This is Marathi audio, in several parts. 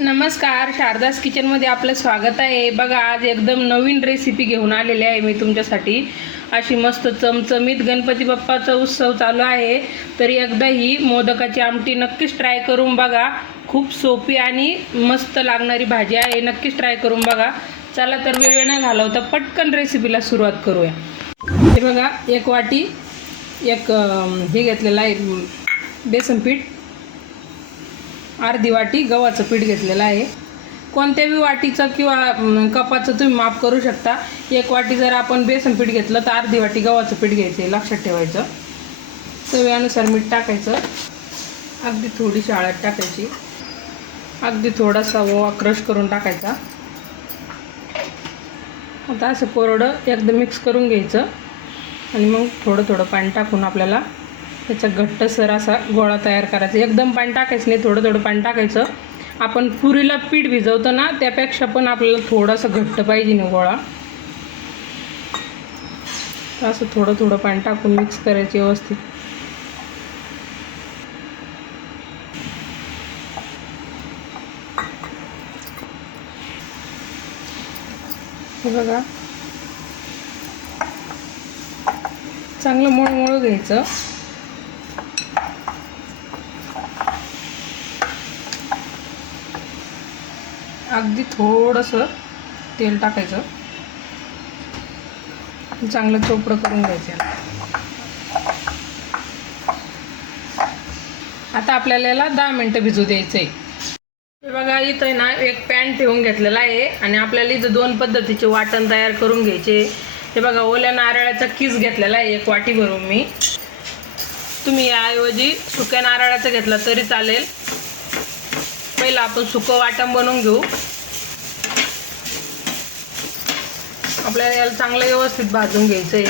नमस्कार, शारदास किचनमध्ये आपलं स्वागत आहे. बघा, आज एकदम नवीन रेसिपी घेऊन आलेली आहे मी तुमच्यासाठी. अशी मस्त चमचमीत गणपती बाप्पाचा उत्सव चालू आहे, तर एकदा ही मोदकाची आमटी नक्कीच ट्राय करून बघा. खूप सोपी आणि मस्त लागणारी भाजी आहे, नक्कीच ट्राय करून बघा. चला तर वेळ न घालवता पटकन रेसिपीला सुरुवात करूया. हे बघा, एक वाटी हे घेतलेलं आहे बेसन पीठ, अर्धी वाटी गव्हाचं पीठ घेतलेलं आहे. कोणत्याही वाटीचं किंवा कपाचं तुम्ही माप करू शकता. एक वाटी जर आपण बेसन पीठ घेतलं तर अर्धी वाटी गव्हाचं पीठ घ्यायचं आहे, लक्षात ठेवायचं. चवीनुसार मीठ टाकायचं, अगदी थोडीशी हळद टाकायची, अगदी थोडासा ओवा क्रश करून टाकायचा. आता असं कोरडं एकदम मिक्स करून घ्यायचं आणि मग थोडं थोडं पाणी टाकून आपल्याला त्याचा घट्टसर असा गोळा तयार करायचा. एकदम पाणी टाकायचं नाही, थोडं थोडं पाणी टाकायचं. आपण पुरीला पीठ भिजवतो ना, त्यापेक्षा पण आपल्याला थोडंसं घट्ट पाहिजे ना गोळा. असं थोडं थोडं पाणी टाकून मिक्स करायचे व्यवस्थित. हे बघा, चांगलं मळून घ्यायचं. अगदी थोडंसं तेल टाकायचं, चांगलं चोपडं करून घ्यायचं. आता आपल्याला याला 10 मिनटं भिजू द्यायचं आहे. हे बघा, इथं आहे ना एक पॅन ठेवून घेतलेला आहे आणि आपल्याला इथं 2 पद्धतीचे वाटण तयार करून घ्यायचे. हे बघा, ओल्या नारळाचा किस घेतलेला आहे 1 वाटी भरून मी. तुम्ही याऐवजी सुक्या नारळाचं घेतला तरी चालेल. पहिलं आपण सुकं वाटण बनवून घेऊ. आपल्याला याला चांगलं व्यवस्थित भाजून घ्यायचं आहे.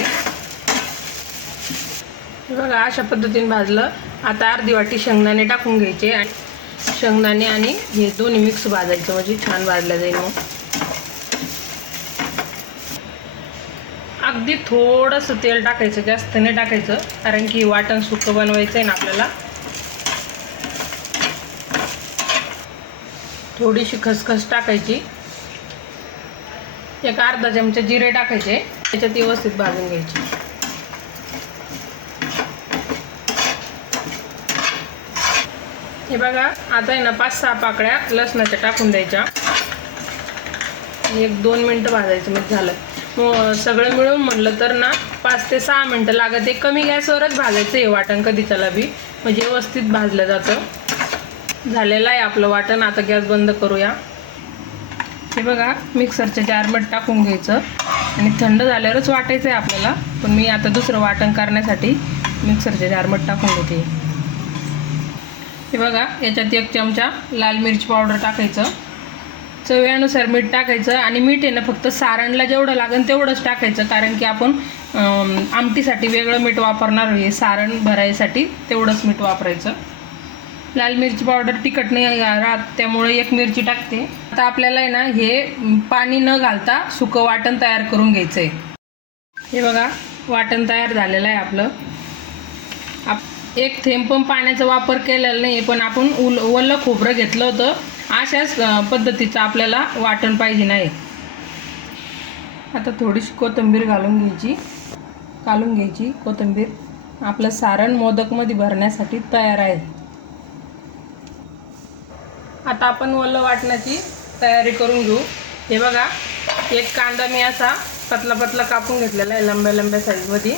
बघा, अशा पद्धतीने भाजलं. आता अर्धी वाटी शेंगदाणे टाकून घ्यायचे आणि शेंगदाणे आणि हे दोन्ही मिक्स भाजायचं, म्हणजे छान भाजलं जाईल. मग अगदी थोडंसं तेल टाकायचं, जास्त नाही टाकायचं, कारण की वाटण सुकं बनवायचं आहे ना आपल्याला. थोडीशी खसखस टाकायची, एक अर्धा चमचा जिरे टाकायचे, त्याच्यात व्यवस्थित भाजून घ्यायचे. हे बघा, आता आहे ना 5-6 पाकळ्या लसणाच्या टाकून द्यायच्या. 1-2 मिनटं भाजायचं, मग झालं. मग सगळं मिळून म्हटलं तर ना 5 ते 6 मिनटं लागते. कमी गॅसवरच भाजायचं हे वाटण कधीच्याला बी, म्हणजे व्यवस्थित भाजलं जातं. झालेलं आहे आपलं वाटण. आता गॅस बंद करूया. हे बघा, मिक्सरच्या जारमध्ये टाकून घ्यायचं आणि थंड झाल्यावरच वाटायचं आहे आपल्याला. पण मी आता दुसरं वाटण करण्यासाठी मिक्सरच्या जारमध्ये टाकून घेते. हे बघा, याच्यात 1 चमचा लाल मिरची पावडर टाकायचं, चवीनुसार मीठ टाकायचं. आणि मीठ आहे ना फक्त सारणला जेवढं लागेल तेवढंच टाकायचं, कारण की आपण आमटीसाठी वेगळं मीठ वापरणार आहे. सारण भरायसाठी तेवढंच मीठ वापरायचं. लाल मिरची पावडर तिखट नाही राहत, त्यामुळे 1 मिरची टाकते. आता आपल्याला आहे ना हे पाणी न घालता सुकं वाटण तयार करून घ्यायचं आहे. हे बघा, वाटण तयार झालेलं आहे आपलं. एक थेंब पण पाण्याचा वापर केलेला नाही, पण आपण ओलं खोबरं घेतलं होतं. अशाच पद्धतीचं आपल्याला वाटण पाहिजे नाही. आता थोडीशी कोथिंबीर घालून घ्यायची कोथिंबीर. आपलं सारण मोदकमध्ये भरण्यासाठी तयार आहे. आता आपण ओलं वाटणाची तयारी करून घेऊ. हे बघा, एक कांदा मी असा पतला पतला कापून घेतलेला आहे, लंब्या लंब्या साईजमध्ये.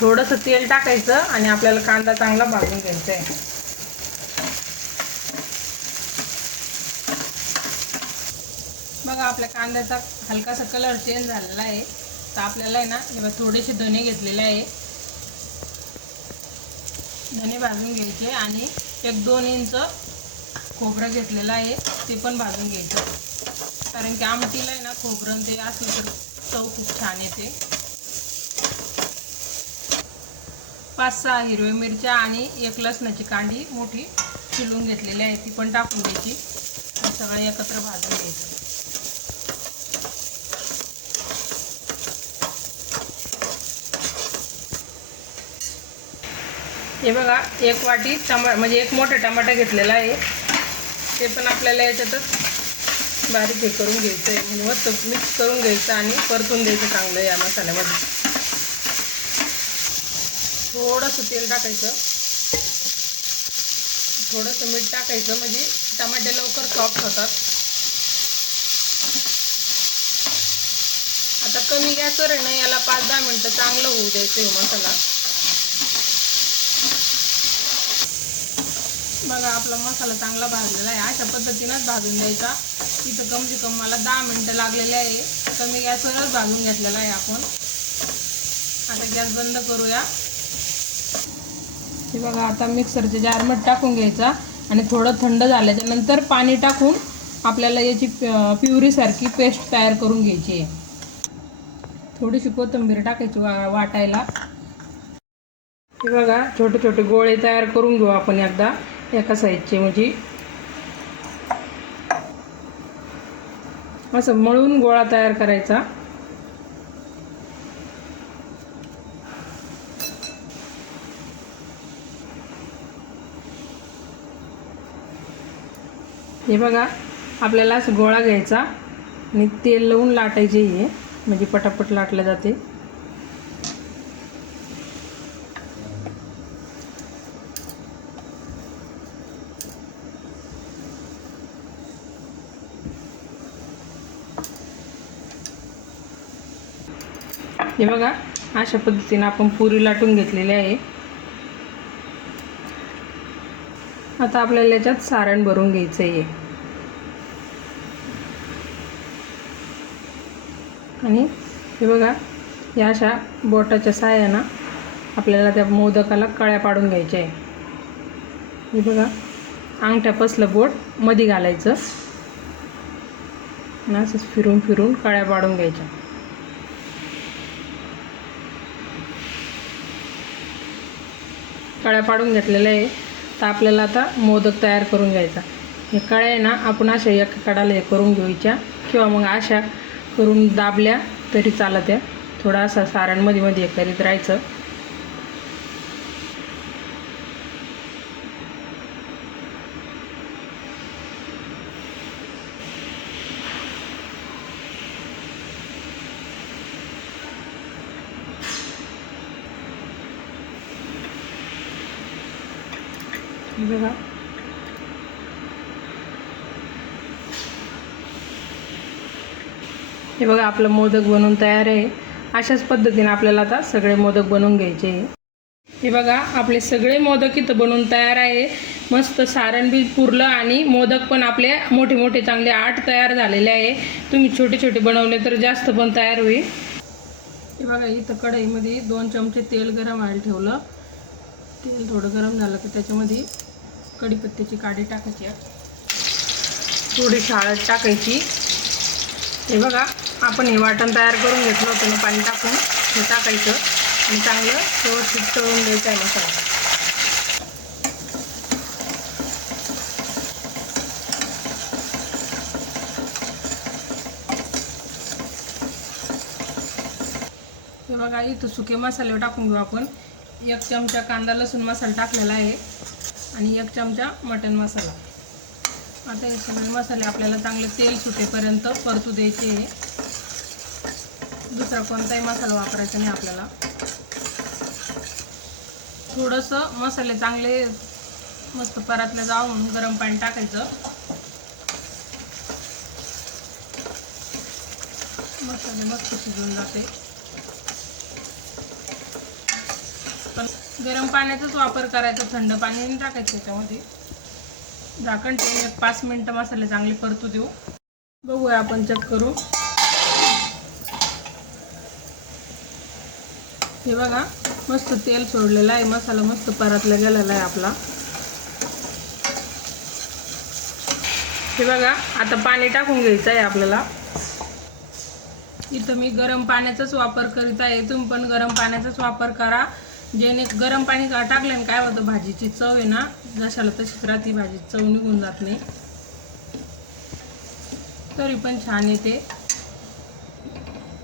थोडंसं तेल टाकायचं आणि आपल्याला कांदा चांगला भाजून घ्यायचा आहे. बघा, आपल्या कांद्याचा हलकासा कलर चेंज झालेला आहे. तर आपल्याला आहे ना हे थोडेसे धने घेतलेले आहे, धने भाजून घ्यायचे. आणि 1-2 इंच खोबरं घेतलेलं आहे, ते पण भाजून घ्यायचं, कारण की आमटीला आहे ना खोबरं ते असलं तर चव खूप छान येते. 5-6 हिरव्या मिरच्या आणि 1 लसणाची कांडी मोठी चिरून घेतलेली आहे, ती पण टाकून द्यायची. सगळं एकत्र भाजून घ्यायचं. हे बघा, एक वाटी म्हणजे एक मोठा टमाटा घेतलेला आहे, ते पण आपल्याला याच्यातच बारीक हे करून घ्यायचं आहे, म्हणजे मस्त मिक्स करून घ्यायचं आणि परतून द्यायचं चांगलं या मसाल्यामध्ये. थोडंसं तेल टाकायचं, थोडंसं मीठ टाकायचं, म्हणजे टमाटे लवकर सॉफ्ट होतात. आता कमी गॅसवर आहे ना याला 5-10 मिनटं चांगलं होऊ द्यायचं आहे मसाला. बघा आपला मसाला चांगला भाजलेला आहे. अशा पद्धतीनंच भाजून द्यायचा. इथं कम से कम मला 10 मिनटं लागलेले आहे. कमी गॅसवरच भाजून घेतलेला आहे आपण. आता गॅस बंद करूया. हे बघा आता मिक्सरच्या जारमध्ये टाकून घ्यायचा आणि थोडं थंड झाल्याच्या नंतर पाणी टाकून आपल्याला याची प्युरीसारखी पेस्ट तयार करून घ्यायची आहे. थोडीशी कोथिंबीर टाकायची वाटायला. हे बघा छोटे छोटे गोळे तयार करून घेऊ आपण एकदा एका साईजचे, म्हणजे असं मळून गोळा तयार करायचा. हे बघा आपल्याला असं गोळा घ्यायचा आणि तेल लावून लाटायचे, हे म्हणजे पटापट लाटलं जाते. हे बघा अशा पद्धतीने आपण पुरी लाटून घेतलेली आहे. आता आपल्याला याच्यात सारण भरून घ्यायचं आहे आणि हे बघा या अशा बोटाच्या साहाय्यानं आपल्याला त्या मोदकाला कळ्या पाडून घ्यायच्या आहे. हे बघा अंगठ्यापासलं बोट मध्ये घालायचं आणि असंच फिरून फिरून कळ्या पाडून घ्यायच्या. कळ्या पाडून घेतलेल्या आहे. तर आपल्याला आता मोदक तयार करून घ्यायचा. हे कळ्या आहे ना आपण अशा एका कडाला हे करून घ्यायच्या किंवा मग अशा करून दाबल्या तरी चालत आहे. थोडा असा सारणमध्ये मध्ये हे करीत राहायचं. बघा हे बघा आपलं मोदक बनवून तयार आहे. अशाच पद्धतीने आपल्याला आता सगळे मोदक बनवून घ्यायचे. हे बघा आपले सगळे मोदक इथं बनवून तयार आहे. मस्त सारण बी पुरलं आणि मोदक पण आपले मोठे मोठे चांगले 8 तयार झालेले आहे. तुम्ही छोटे छोटे बनवले तर जास्त पण तयार होईल. हे बघा इथं कढईमध्ये 2 चमचे तेल गरम व्हायला ठेवलं. तेल थोडं गरम झालं की त्याच्यामध्ये कढीपत्त्याची काडी टाकायची, थोडीशी हळद टाकायची. हे बघा आपण हे वाटण तयार करून घेतलं होतं ना पाणी टाकून, हे टाकायचं आणि चांगलं व्यवस्थित तळून द्यायचं आहे मसाला. हे बघा इथं सुके मसाले टाकून घेऊ आपण. 1 चमचा कांदा लसूण मसाला टाकलेला आहे आणि 1 चमचा मटण मसाला. आता हे सगळे मसाले आपल्याला चांगले तेल सुटेपर्यंत परतू द्यायचे आहे. दुसरा कोणताही मसाला वापरायचा नाही आपल्याला. थोडंसं मसाले चांगले मस्त परतले जाऊन गरम पाणी टाकायचं. मसाले मस्त शिजून जाते. पण गरम पाण्याचाच वापर करायचा, थंड पाणी नाही टाकायचं त्याच्यामध्ये. झाकण ठेवून 1-5 मिनटं मसाले चांगले परतू देऊ. बघूया आपण चेक करू. हे बघा मस्त तेल सोडलेलं आहे, मसाला मस्त परतला गेलेला आहे आपला. हे बघा आता पाणी टाकून घ्यायचं आहे आपल्याला. इथं मी गरम पाण्याचाच वापर करीत आहे. तुम्ही पण गरम पाण्याचाच वापर करा. जेणे गरम पाणी टाकल्याने काय होतं, भाजीची चव आहे ना जशाला तशीच राहते, भाजीची चव निघून जात नाही, तरी पण छान येते.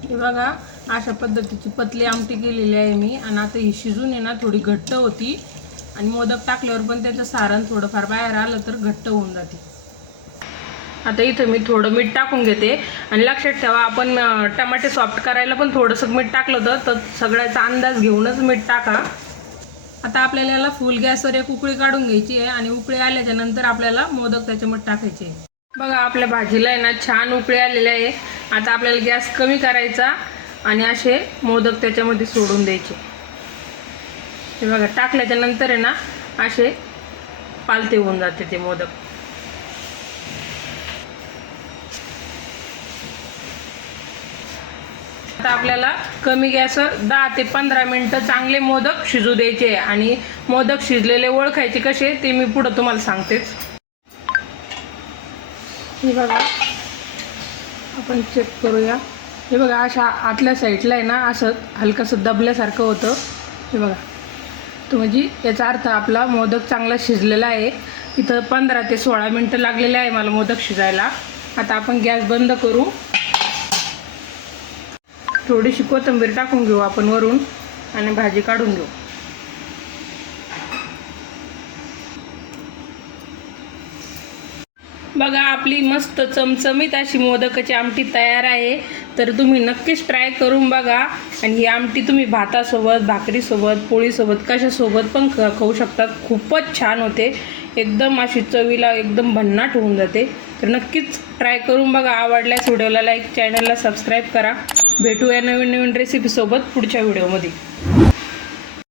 हे बघा अशा पद्धतीची पतली आमटी केलेली आहे मी. आणि आता ही शिजून आहे ना थोडी घट्ट होती आणि मोदक टाकल्यावर पण त्याचं सारण थोडंफार बाहेर आलं तर घट्ट होऊन जाते. आता इथं मी थोडं मीठ टाकून घेते आणि लक्षात ठेवा आपण टमाटे सॉफ्ट करायला पण थोडंसं मीठ टाकलं होतं, तर सगळ्याचा अंदाज घेऊनच मीठ टाका. आता आपल्याला याला फुल गॅसवर एक उकळी काढून घ्यायची आहे आणि उकळी आल्याच्या नंतर आपल्याला मोदक त्याच्यामध्ये टाकायचे. बघा आपल्या भाजीला आहे ना छान उकळी आलेली आहे. आता आपल्याला गॅस कमी करायचा आणि असे मोदक त्याच्यामध्ये सोडून द्यायचे. हे बघा टाकल्याच्या नंतर आहे ना असे पालते होऊन जाते ते मोदक. आता आपल्याला कमी गॅसवर 10 ते 15 मिनिटं चांगले मोदक शिजू द्यायचे आणि मोदक शिजलेले ओळखायचे कसे ते मी पुढं तुम्हाला सांगतेच. हे बघा आपण चेक करूया. हे बघा अशा आतल्या साईडला आहे ना असं हलकंसं दबल्यासारखं होतं. हे बघा तो म्हणजे याचा अर्थ आपला मोदक चांगला शिजलेला आहे. इथं 15 ते 16 मिनटं लागलेले आहे मला मोदक शिजायला. आता आपण गॅस बंद करू. थोडीशी कोथिंबीर टाकून घेऊ आपण वरून आणि भाजी काढून घेऊ. बघा आपली मस्त चमचमीत अशी मोदकाची आमटी तयार आहे. तर तुम्ही नक्कीच ट्राय करून बघा. आणि ही आमटी तुम्ही भातासोबत, भाकरीसोबत, पोळीसोबत कशासोबत पण खाऊ शकतात. खूपच छान होते, एकदम अशी चवीला एकदम भन्नाट होऊन जाते. तर नक्कीच ट्राय करून बघा. आवडल्यास व्हिडिओला लाईक, चॅनलला सबस्क्राईब करा. भेटूया नवीन नवीन रेसिपीसोबत पुढच्या व्हिडिओमध्ये.